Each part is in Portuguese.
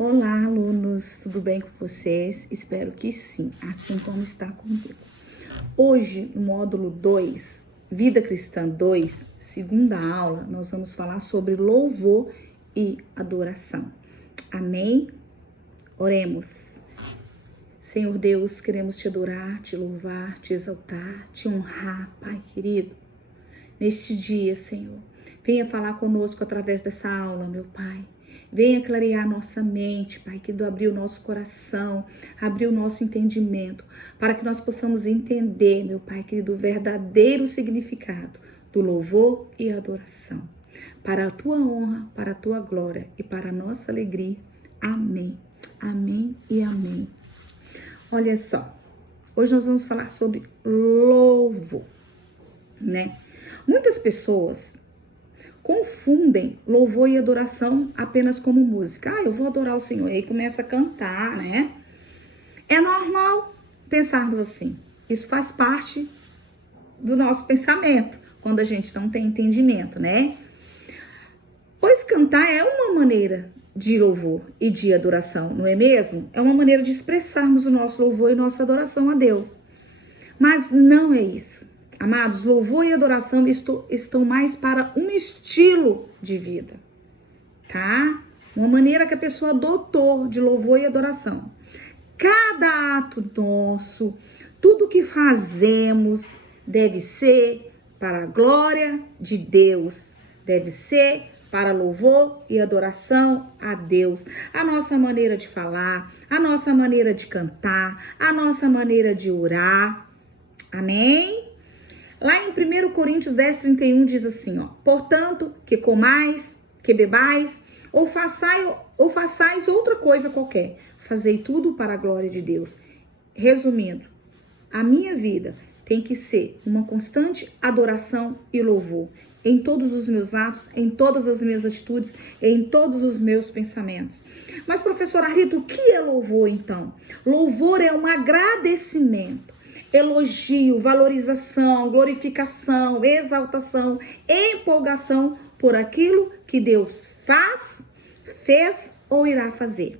Olá, alunos, tudo bem com vocês? Espero que sim, assim como está comigo. Hoje, no módulo 2, Vida Cristã 2, segunda aula, nós vamos falar sobre louvor e adoração. Amém? Oremos. Senhor Deus, queremos te adorar, te louvar, te exaltar, te honrar, Pai querido. Neste dia, Senhor, venha falar conosco através dessa aula, meu Pai. Venha clarear nossa mente, Pai, que abrir o nosso coração, abrir o nosso entendimento, para que nós possamos entender, meu Pai querido, o verdadeiro significado do louvor e adoração. Para a tua honra, para a tua glória e para a nossa alegria. Amém. Amém e amém. Olha só, hoje nós vamos falar sobre louvor, né? Muitas pessoas confundem louvor e adoração apenas como música. Eu vou adorar o Senhor. E aí começa a cantar, né? É normal pensarmos assim. Isso faz parte do nosso pensamento, quando a gente não tem entendimento, né? Pois cantar é uma maneira de louvor e de adoração, não é mesmo? É uma maneira de expressarmos o nosso louvor e nossa adoração a Deus. Mas não é isso. Amados, louvor e adoração estão mais para um estilo de vida, tá? Uma maneira que a pessoa adotou de louvor e adoração. Cada ato nosso, tudo que fazemos deve ser para a glória de Deus, deve ser para louvor e adoração a Deus. A nossa maneira de falar, a nossa maneira de cantar, a nossa maneira de orar. Amém? Lá em 1 Coríntios 10, 31 diz assim, ó: portanto, que comais, que bebais, ou façais outra coisa qualquer, fazei tudo para a glória de Deus. Resumindo, a minha vida tem que ser uma constante adoração e louvor em todos os meus atos, em todas as minhas atitudes, em todos os meus pensamentos. Mas, professora Rita, o que é louvor então? Louvor é um agradecimento, elogio, valorização, glorificação, exaltação, empolgação por aquilo que Deus faz, fez ou irá fazer.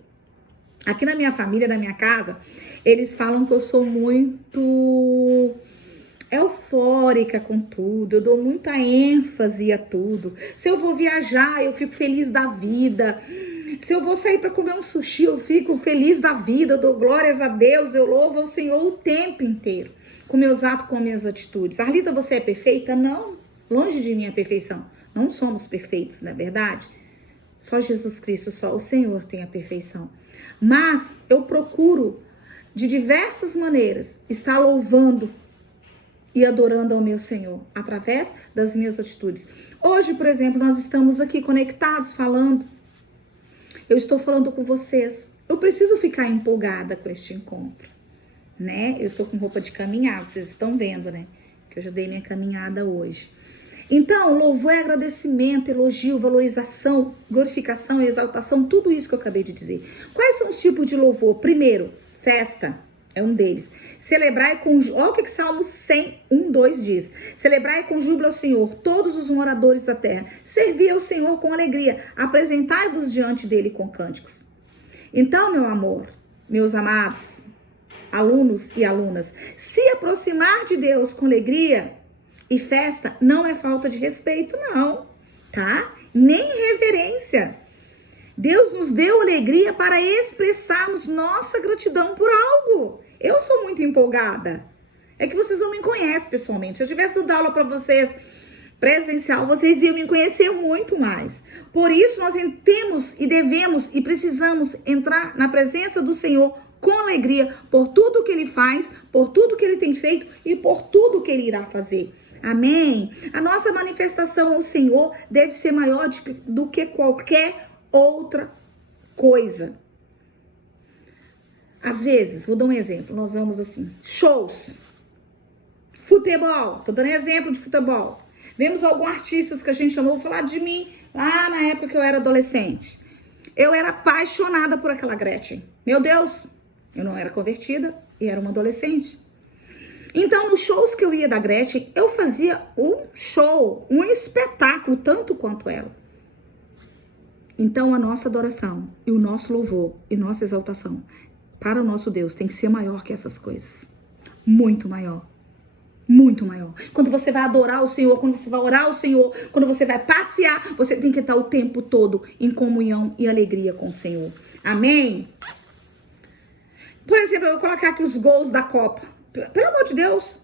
Aqui na minha família, na minha casa, eles falam que eu sou muito eufórica com tudo, eu dou muita ênfase a tudo. Se eu vou viajar, eu fico feliz da vida. Se eu vou sair para comer um sushi, eu fico feliz da vida, eu dou glórias a Deus, eu louvo ao Senhor o tempo inteiro, com meus atos, com minhas atitudes. Arlita, você é perfeita? Não, longe de mim a perfeição. Não somos perfeitos, não é verdade? Só Jesus Cristo, só o Senhor tem a perfeição. Mas eu procuro, de diversas maneiras, estar louvando e adorando ao meu Senhor, através das minhas atitudes. Hoje, por exemplo, nós estamos aqui conectados, falando. Eu estou falando com vocês. Eu preciso ficar empolgada com este encontro, né? Eu estou com roupa de caminhar, vocês estão vendo, né? Que eu já dei minha caminhada hoje. Então, louvor é agradecimento, elogio, valorização, glorificação, exaltação, tudo isso que eu acabei de dizer. Quais são os tipos de louvor? Primeiro, festa. É um deles. Celebrai com... Olha o que Salmo 100, 1, 2 diz. Celebrai com júbilo ao Senhor, todos os moradores da terra. Servi ao Senhor com alegria. Apresentai-vos diante dele com cânticos. Então, meu amor, meus amados, alunos e alunas, se aproximar de Deus com alegria e festa não é falta de respeito, não, tá? Nem reverência. Deus nos deu alegria para expressarmos nossa gratidão por algo. Eu sou muito empolgada. É que vocês não me conhecem pessoalmente. Se eu tivesse dado aula para vocês presencial, vocês iam me conhecer muito mais. Por isso, nós temos e devemos e precisamos entrar na presença do Senhor com alegria por tudo que Ele faz, por tudo que Ele tem feito e por tudo que Ele irá fazer. Amém? A nossa manifestação ao Senhor deve ser maior do que qualquer outra coisa. Às vezes, vou dar um exemplo, nós vamos assim, shows, futebol, tô dando exemplo de futebol. Vemos alguns artistas que a gente chamou, vou falar de mim, lá na época que eu era adolescente. Eu era apaixonada por aquela Gretchen. Meu Deus, eu não era convertida e era uma adolescente. Então, nos shows que eu ia da Gretchen, eu fazia um show, um espetáculo, tanto quanto ela. Então a nossa adoração e o nosso louvor e nossa exaltação para o nosso Deus tem que ser maior que essas coisas. Muito maior. Muito maior. Quando você vai adorar o Senhor, quando você vai orar ao Senhor, quando você vai passear, você tem que estar o tempo todo em comunhão e alegria com o Senhor. Amém? Por exemplo, eu vou colocar aqui os gols da Copa. Pelo amor de Deus,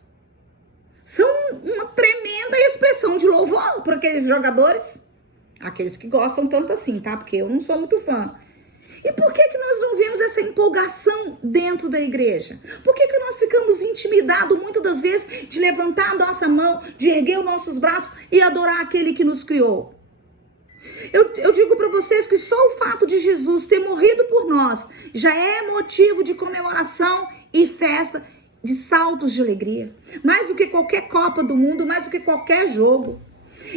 são uma tremenda expressão de louvor para aqueles jogadores. Aqueles que gostam tanto assim, tá? Porque eu não sou muito fã. E por que nós não vemos essa empolgação dentro da igreja? Por que nós ficamos intimidados muitas das vezes de levantar a nossa mão, de erguer os nossos braços e adorar aquele que nos criou? Eu digo para vocês que só o fato de Jesus ter morrido por nós já é motivo de comemoração e festa, de saltos de alegria. Mais do que qualquer Copa do Mundo, mais do que qualquer jogo.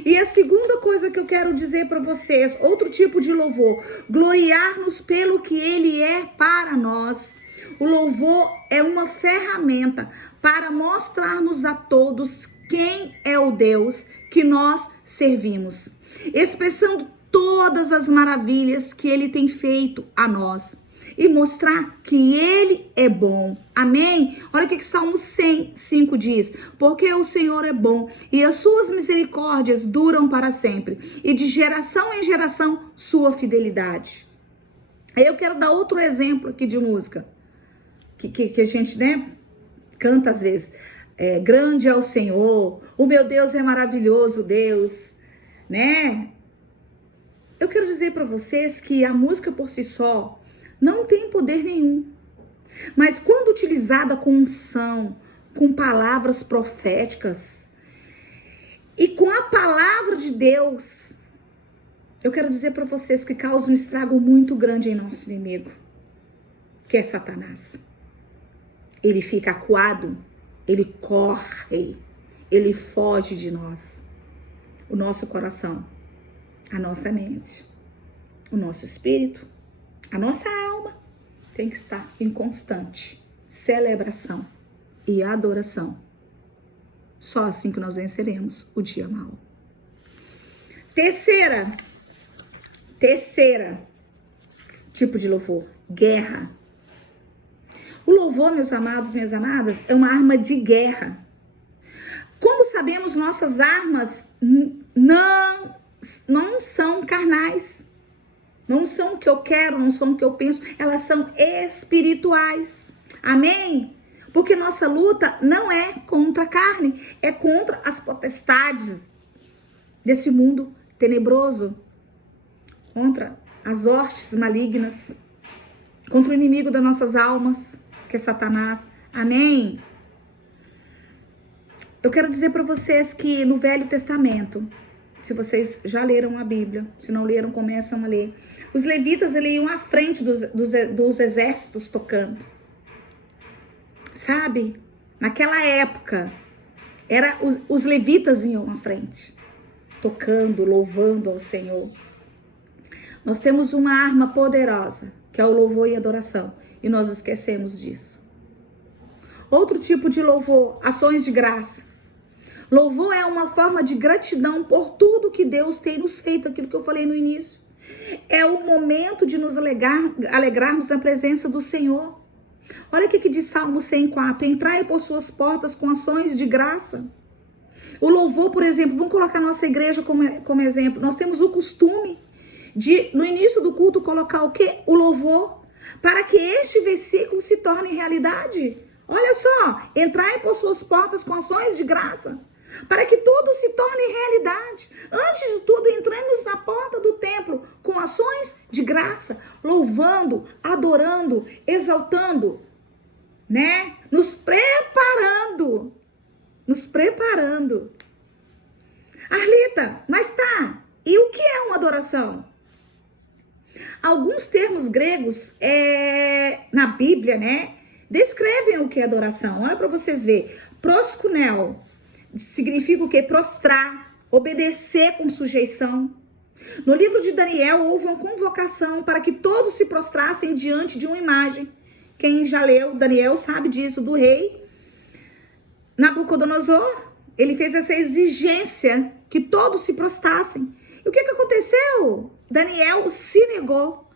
E a segunda coisa que eu quero dizer para vocês, outro tipo de louvor, gloriar-nos pelo que Ele é para nós. O louvor é uma ferramenta para mostrarmos a todos quem é o Deus que nós servimos, expressando todas as maravilhas que Ele tem feito a nós e mostrar que Ele é bom. Amém? Olha o que Salmo 105 diz. Porque o Senhor é bom e as suas misericórdias duram para sempre. E de geração em geração, sua fidelidade. Aí eu quero dar outro exemplo aqui de música. Que a gente, né, canta às vezes. Grande é o Senhor. O meu Deus é maravilhoso, Deus. Né? Eu quero dizer para vocês que a música por si só não tem poder nenhum. Mas quando utilizada com unção, com palavras proféticas e com a palavra de Deus, eu quero dizer para vocês que causa um estrago muito grande em nosso inimigo, que é Satanás. Ele fica acuado, ele corre, ele foge de nós. O nosso coração, a nossa mente, o nosso espírito, a nossa alma tem que estar em constante celebração e adoração. Só assim que nós venceremos o dia mau. Terceira tipo de louvor, guerra. O louvor, meus amados, minhas amadas, é uma arma de guerra. Como sabemos, nossas armas não são carnais. Não são o que eu quero, não são o que eu penso, elas são espirituais. Amém? Porque nossa luta não é contra a carne, é contra as potestades desse mundo tenebroso, contra as hostes malignas, contra o inimigo das nossas almas, que é Satanás. Amém? Eu quero dizer para vocês que no Velho Testamento, se vocês já leram a Bíblia, se não leram, começam a ler. Os levitas, eles iam à frente dos exércitos tocando. Sabe? Naquela época, os levitas iam à frente, tocando, louvando ao Senhor. Nós temos uma arma poderosa, que é o louvor e adoração, e nós esquecemos disso. Outro tipo de louvor, ações de graça. Louvor é uma forma de gratidão por tudo que Deus tem nos feito, aquilo que eu falei no início. É o momento de nos alegrarmos na presença do Senhor. Olha o que diz Salmo 104. Entrai por suas portas com ações de graça. O louvor, por exemplo, vamos colocar nossa igreja como exemplo. Nós temos o costume de, no início do culto, colocar o quê? O louvor, para que este versículo se torne realidade. Olha só, entrai por suas portas com ações de graça, para que tudo se torne realidade. Antes de tudo, entremos na porta do templo com ações de graça, louvando, adorando, exaltando, né? Nos preparando. Arlita, mas tá, e o que é uma adoração? Alguns termos gregos na Bíblia, né, descrevem o que é adoração. Olha para vocês verem. Proskunel significa o quê? Prostrar, obedecer com sujeição. No livro de Daniel, houve uma convocação para que todos se prostrassem diante de uma imagem. Quem já leu Daniel sabe disso, do rei Nabucodonosor. Ele fez essa exigência que todos se prostrassem. E o que aconteceu? Daniel se negou,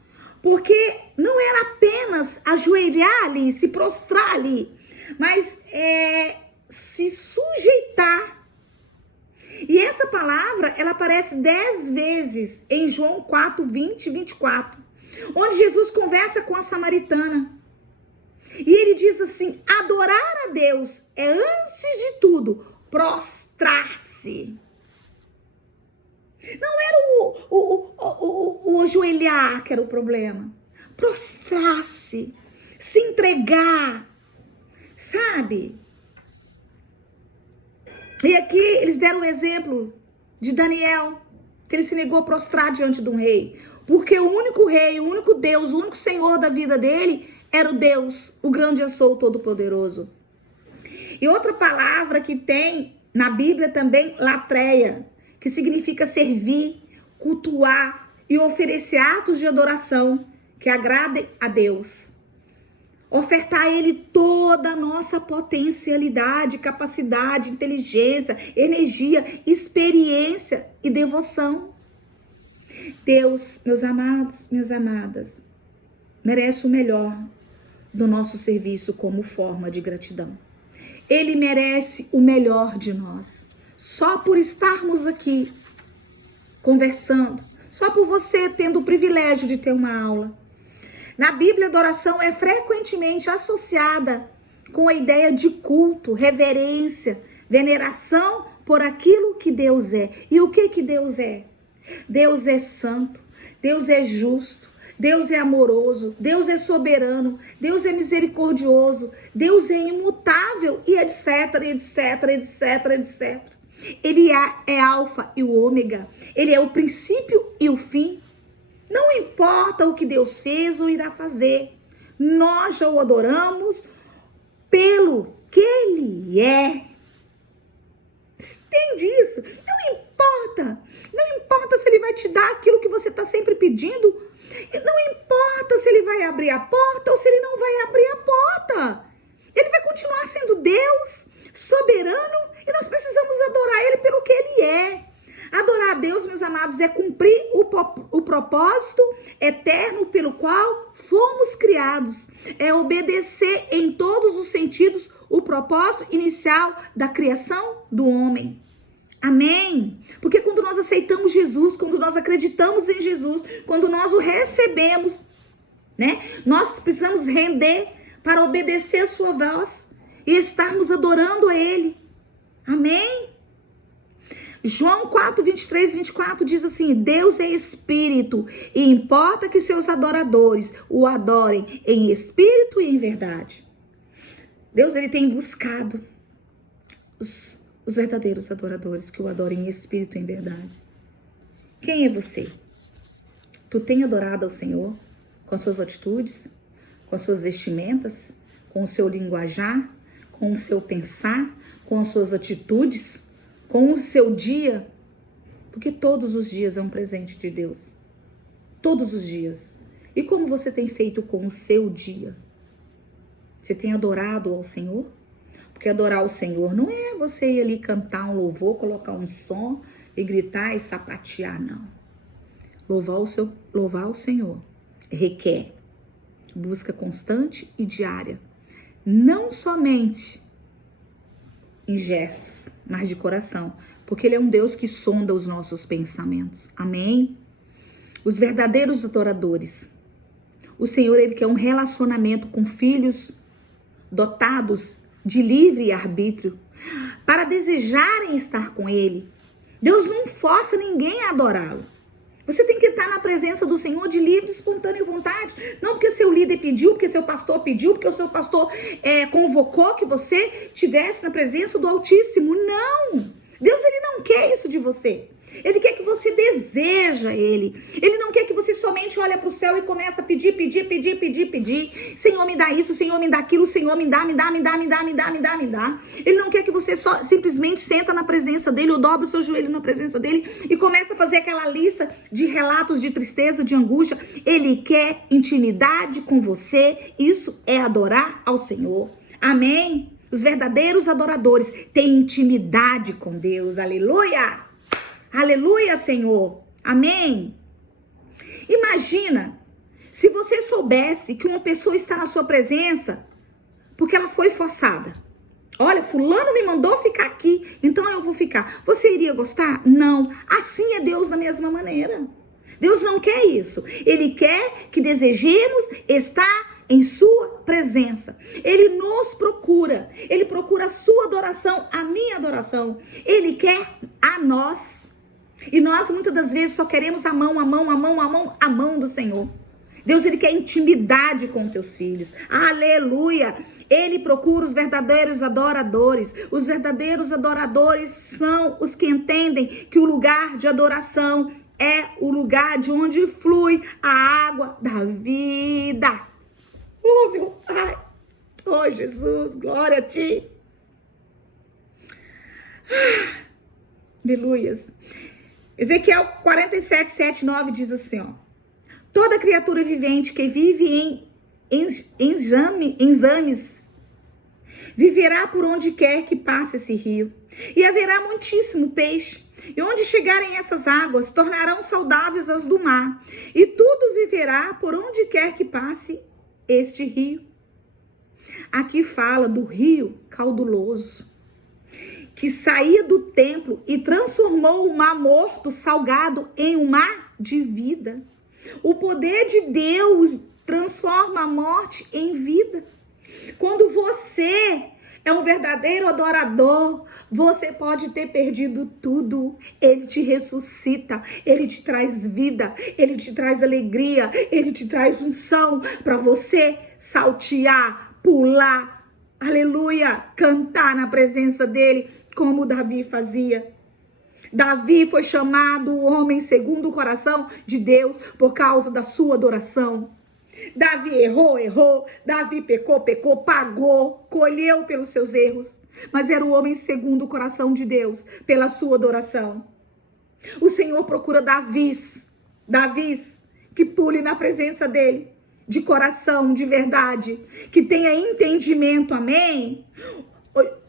porque não era apenas ajoelhar ali, se prostrar ali, mas se sujeitar. E essa palavra, ela aparece 10 vezes em João 4, 20 e 24, onde Jesus conversa com a samaritana. E ele diz assim: adorar a Deus é, antes de tudo, prostrar-se. Não era o ajoelhar que era o problema. Prostrar-se, se entregar, sabe? E aqui eles deram o exemplo de Daniel, que ele se negou a prostrar diante de um rei. Porque o único rei, o único Deus, o único Senhor da vida dele era o Deus, o grande eu sou, o todo-poderoso. E outra palavra que tem na Bíblia também, latreia, que significa servir, cultuar e oferecer atos de adoração que agradem a Deus. Ofertar a Ele toda a nossa potencialidade, capacidade, inteligência, energia, experiência e devoção. Deus, meus amados, minhas amadas, merece o melhor do nosso serviço como forma de gratidão. Ele merece o melhor de nós. Só por estarmos aqui conversando, só por você tendo o privilégio de ter uma aula. Na Bíblia, a adoração é frequentemente associada com a ideia de culto, reverência, veneração por aquilo que Deus é. E o que Deus é? Deus é santo, Deus é justo, Deus é amoroso, Deus é soberano, Deus é misericordioso, Deus é imutável e etc, etc, etc, etc. Ele é alfa e o ômega, ele é o princípio e o fim. Não importa o que Deus fez ou irá fazer, nós já o adoramos pelo que ele é. Entende isso? Não importa se ele vai te dar aquilo que você está sempre pedindo, não importa se ele vai abrir a porta ou se ele não vai abrir a porta. Ele vai continuar sendo Deus, soberano, e nós precisamos adorar ele pelo que ele é. Adorar a Deus, meus amados, é cumprir o propósito eterno pelo qual fomos criados. É obedecer em todos os sentidos o propósito inicial da criação do homem. Amém? Porque quando nós aceitamos Jesus, quando nós acreditamos em Jesus, quando nós o recebemos, né? Nós precisamos render para obedecer a sua voz e estarmos adorando a ele. Amém? João 4, 23 e 24 diz assim: Deus é espírito e importa que seus adoradores o adorem em espírito e em verdade. Deus, ele tem buscado os verdadeiros adoradores que o adorem em espírito e em verdade. Quem é você? Tu tem adorado ao Senhor com as suas atitudes, com as suas vestimentas, com o seu linguajar, com o seu pensar, com as suas atitudes, com o seu dia? Porque todos os dias é um presente de Deus. Todos os dias. E como você tem feito com o seu dia? Você tem adorado ao Senhor? Porque adorar o Senhor não é você ir ali cantar um louvor, colocar um som e gritar e sapatear, não. Louvar o Senhor requer busca constante e diária. Não somente em gestos, mas de coração. Porque ele é um Deus que sonda os nossos pensamentos. Amém? Os verdadeiros adoradores. O Senhor, ele quer um relacionamento com filhos dotados de livre arbítrio, para desejarem estar com ele. Deus não força ninguém a adorá-lo. Você tem que estar na presença do Senhor de livre e espontânea vontade. Não porque seu líder pediu, porque seu pastor pediu, porque o seu pastor convocou que você estivesse na presença do Altíssimo. Não! Deus, ele não quer isso de você. Ele quer que você deseja ele. Ele não quer que você somente olhe para o céu e comece a pedir. Senhor, me dá isso, Senhor, me dá aquilo, Senhor, me dá. Ele não quer que você só simplesmente senta na presença dele ou dobre o seu joelho na presença dele e comece a fazer aquela lista de relatos de tristeza, de angústia. Ele quer intimidade com você. Isso é adorar ao Senhor. Amém? Os verdadeiros adoradores têm intimidade com Deus. Aleluia! Aleluia, Senhor. Amém. Imagina se você soubesse que uma pessoa está na sua presença porque ela foi forçada. Olha, fulano me mandou ficar aqui, então eu vou ficar. Você iria gostar? Não. Assim é Deus da mesma maneira. Deus não quer isso. Ele quer que desejemos estar em sua presença. Ele nos procura. Ele procura a sua adoração, a minha adoração. Ele quer a nós. E nós muitas das vezes só queremos a mão do Senhor. Deus, ele quer intimidade com teus filhos. Aleluia! Ele procura os verdadeiros adoradores. Os verdadeiros adoradores são os que entendem que o lugar de adoração é o lugar de onde flui a água da vida. Oh, meu Pai! Oh, Jesus, glória a Ti! Aleluias! Ezequiel 47, 7, 9 diz assim, ó. Toda criatura vivente que vive em exames viverá por onde quer que passe esse rio. E haverá muitíssimo peixe. E onde chegarem essas águas, tornarão saudáveis as do mar. E tudo viverá por onde quer que passe este rio. Aqui fala do rio caudaloso, que saía do templo e transformou o mar morto salgado em um mar de vida. O poder de Deus transforma a morte em vida. Quando você é um verdadeiro adorador, você pode ter perdido tudo. Ele te ressuscita, ele te traz vida, ele te traz alegria, ele te traz unção para você saltear, pular, aleluia, cantar na presença dele, como Davi fazia. Davi foi chamado o homem segundo o coração de Deus por causa da sua adoração. Davi errou. Davi pecou, pagou, colheu pelos seus erros. Mas era o homem segundo o coração de Deus pela sua adoração. O Senhor procura Davis que pule na presença dele, de coração, de verdade, que tenha entendimento, amém?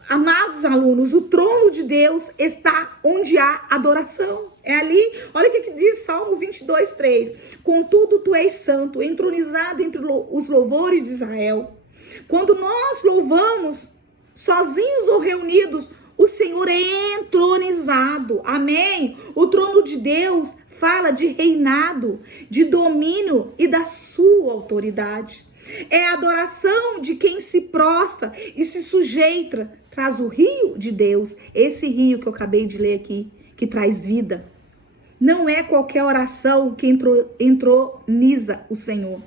Amados alunos, o trono de Deus está onde há adoração. É ali, olha o que diz Salmo 22, 3. Contudo, tu és santo, entronizado entre os louvores de Israel. Quando nós louvamos, sozinhos ou reunidos, o Senhor é entronizado. Amém? O trono de Deus fala de reinado, de domínio e da sua autoridade. É a adoração de quem se prostra e se sujeita. Traz o rio de Deus, esse rio que eu acabei de ler aqui, que traz vida. Não é qualquer oração que entroniza o Senhor.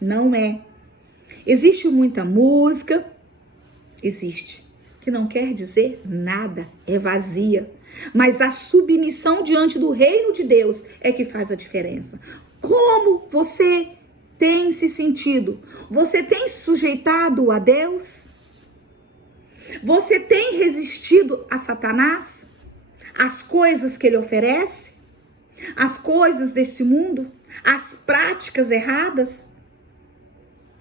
Não é. Existe muita música, existe, que não quer dizer nada, é vazia. Mas a submissão diante do reino de Deus é que faz a diferença. Como você tem se sentido? Você tem se sujeitado a Deus? Você tem resistido a Satanás? As coisas que ele oferece? As coisas deste mundo? As práticas erradas?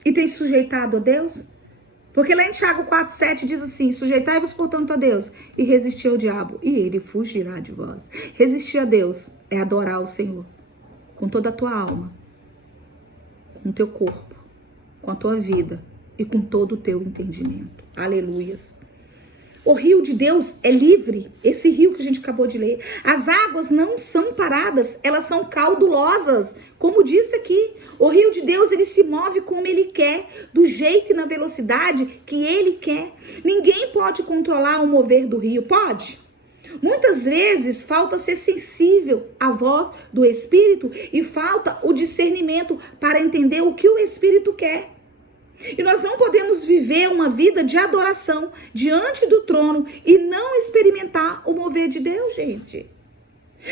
E tem se sujeitado a Deus? Porque lá em Tiago 4,7 diz assim: sujeitai-vos, portanto, a Deus e resistir ao diabo, e ele fugirá de vós. Resistir a Deus é adorar o Senhor com toda a tua alma, com o teu corpo, com a tua vida e com todo o teu entendimento. Aleluias. O rio de Deus é livre, esse rio que a gente acabou de ler. As águas não são paradas, elas são caudulosas, como disse aqui. O rio de Deus, ele se move como ele quer, do jeito e na velocidade que ele quer. Ninguém pode controlar o mover do rio, pode? Muitas vezes falta ser sensível à voz do Espírito e falta o discernimento para entender o que o Espírito quer. E nós não podemos viver uma vida de adoração diante do trono e não experimentar o mover de Deus, gente.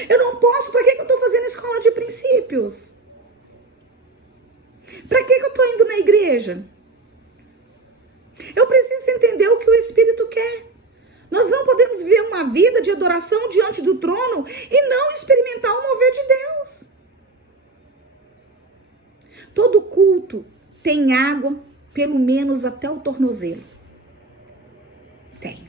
Eu não posso, para que eu estou fazendo escola de princípios? Para que eu estou indo na igreja? Eu preciso entender o que o Espírito quer. Nós não podemos viver uma vida de adoração diante do trono e não experimentar o mover de Deus. Todo culto tem água, pelo menos até o tornozelo. Tem.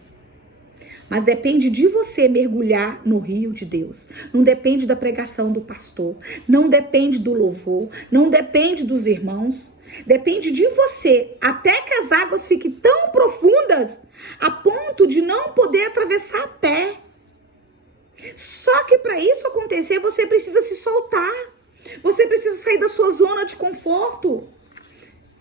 Mas depende de você mergulhar no rio de Deus. Não depende da pregação do pastor. Não depende do louvor. Não depende dos irmãos. Depende de você. Até que as águas fiquem tão profundas a ponto de não poder atravessar a pé. Só que para isso acontecer, você precisa se soltar. Você precisa sair da sua zona de conforto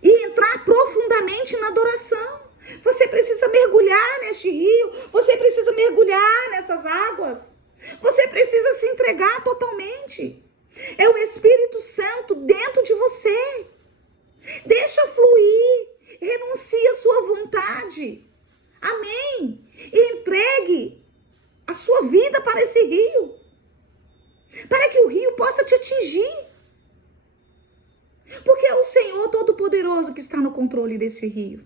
e entrar profundamente na adoração. Você precisa mergulhar neste rio. Você precisa mergulhar nessas águas. Você precisa se entregar totalmente. É o Espírito Santo dentro de você. Deixa fluir. Renuncie a sua vontade. Amém. E entregue a sua vida para esse rio. Para que o rio possa te atingir. Porque é o Senhor Todo-Poderoso que está no controle desse rio.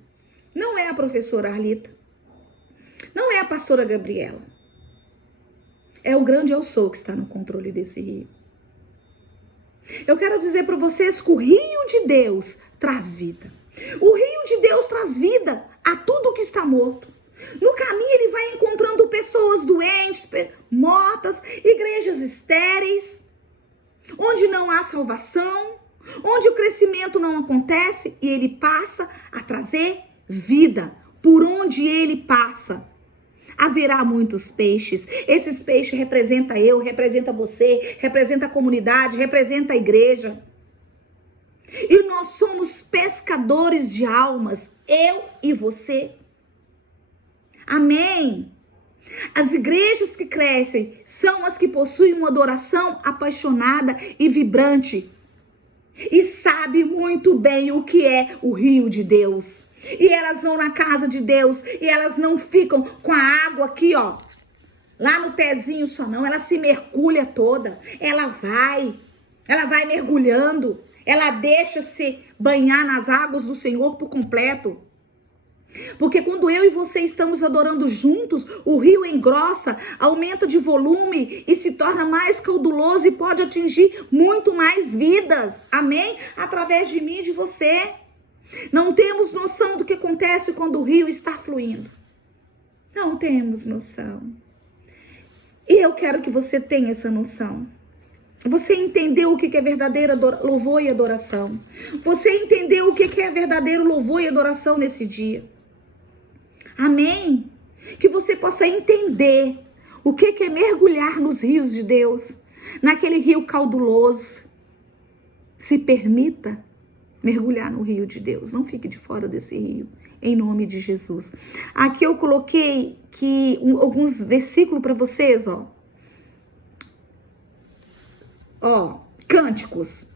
Não é a professora Arlita. Não é a pastora Gabriela. É o grande eu sou que está no controle desse rio. Eu quero dizer para vocês que o rio de Deus traz vida. O rio de Deus traz vida a tudo que está morto. No caminho ele vai encontrando pessoas doentes, mortas, igrejas estéreis, onde não há salvação, onde o crescimento não acontece, e ele passa a trazer vida. Por onde ele passa, haverá muitos peixes. Esses peixes representam eu, representa você, representa a comunidade, representa a igreja. E nós somos pescadores de almas, eu e você. Amém. As igrejas que crescem são as que possuem uma adoração apaixonada e vibrante. E sabe muito bem o que é o rio de Deus. E elas vão na casa de Deus e elas não ficam com a água aqui, ó, lá no pezinho só não. Ela se mergulha toda. Ela vai mergulhando. Ela deixa se banhar nas águas do Senhor por completo. Porque quando eu e você estamos adorando juntos, o rio engrossa, aumenta de volume e se torna mais cauduloso e pode atingir muito mais vidas. Amém? Através de mim e de você. Não temos noção do que acontece quando o rio está fluindo. Não temos noção. E eu quero que você tenha essa noção. Você entendeu o que é verdadeiro louvor e adoração. Você entendeu o que é verdadeiro louvor e adoração nesse dia. Amém? Que você possa entender o que é mergulhar nos rios de Deus, naquele rio cauduloso. Se permita mergulhar no rio de Deus. Não fique de fora desse rio, em nome de Jesus. Aqui eu coloquei alguns versículos para vocês, ó. Cânticos.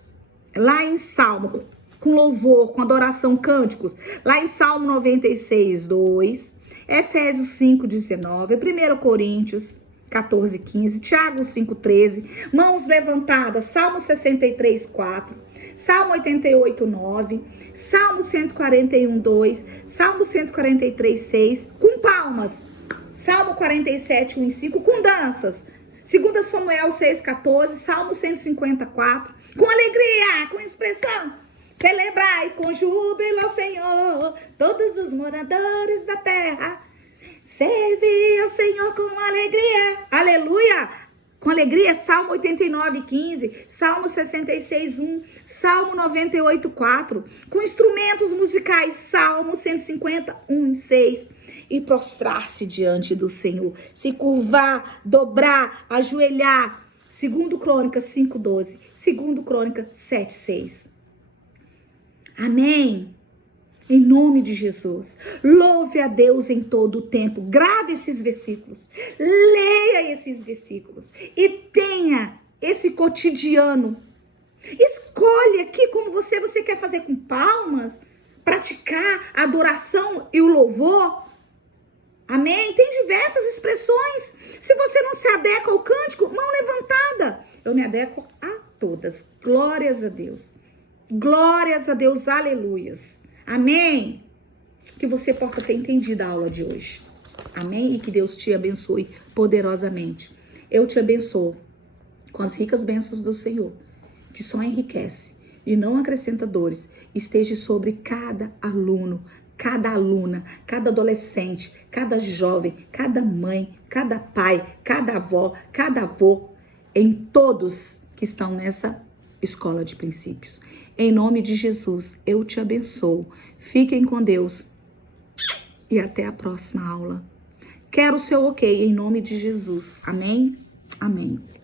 Lá em Salmo, com louvor, com adoração, cânticos. Lá em Salmo 96, 2, Efésios 5, 19, 1 Coríntios 14, 15, Tiago 5, 13, mãos levantadas, Salmo 63, 4, Salmo 88, 9, Salmo 141, 2, Salmo 143, 6, com palmas, Salmo 47, 1 e 5, com danças, 2 Samuel 6, 14, Salmo 154, com alegria, com expressão, celebrai com júbilo ao Senhor, todos os moradores da terra, serve ao Senhor com alegria, aleluia, com alegria, Salmo 89, 15, Salmo 66, 1, Salmo 98, 4, com instrumentos musicais, Salmo 150, 1 e 6, e prostrar-se diante do Senhor, se curvar, dobrar, ajoelhar, 2 Crônicas 5, 12, 2 Crônicas 7, 6. Amém? Em nome de Jesus. Louve a Deus em todo o tempo. Grave esses versículos. Leia esses versículos. E tenha esse cotidiano. Escolhe aqui como você quer fazer com palmas. Praticar a adoração e o louvor. Amém? Tem diversas expressões. Se você não se adequa ao cântico, mão levantada. Eu me adequo a todas. Glórias a Deus. Glórias a Deus, aleluias. Amém? Que você possa ter entendido a aula de hoje. Amém? E que Deus te abençoe poderosamente. Eu te abençoo com as ricas bênçãos do Senhor, que só enriquece e não acrescenta dores, esteja sobre cada aluno, cada aluna, cada adolescente, cada jovem, cada mãe, cada pai, cada avó, cada avô, em todos que estão nessa escola de princípios. Em nome de Jesus, eu te abençoo. Fiquem com Deus e até a próxima aula. Quero o seu ok em nome de Jesus. Amém? Amém.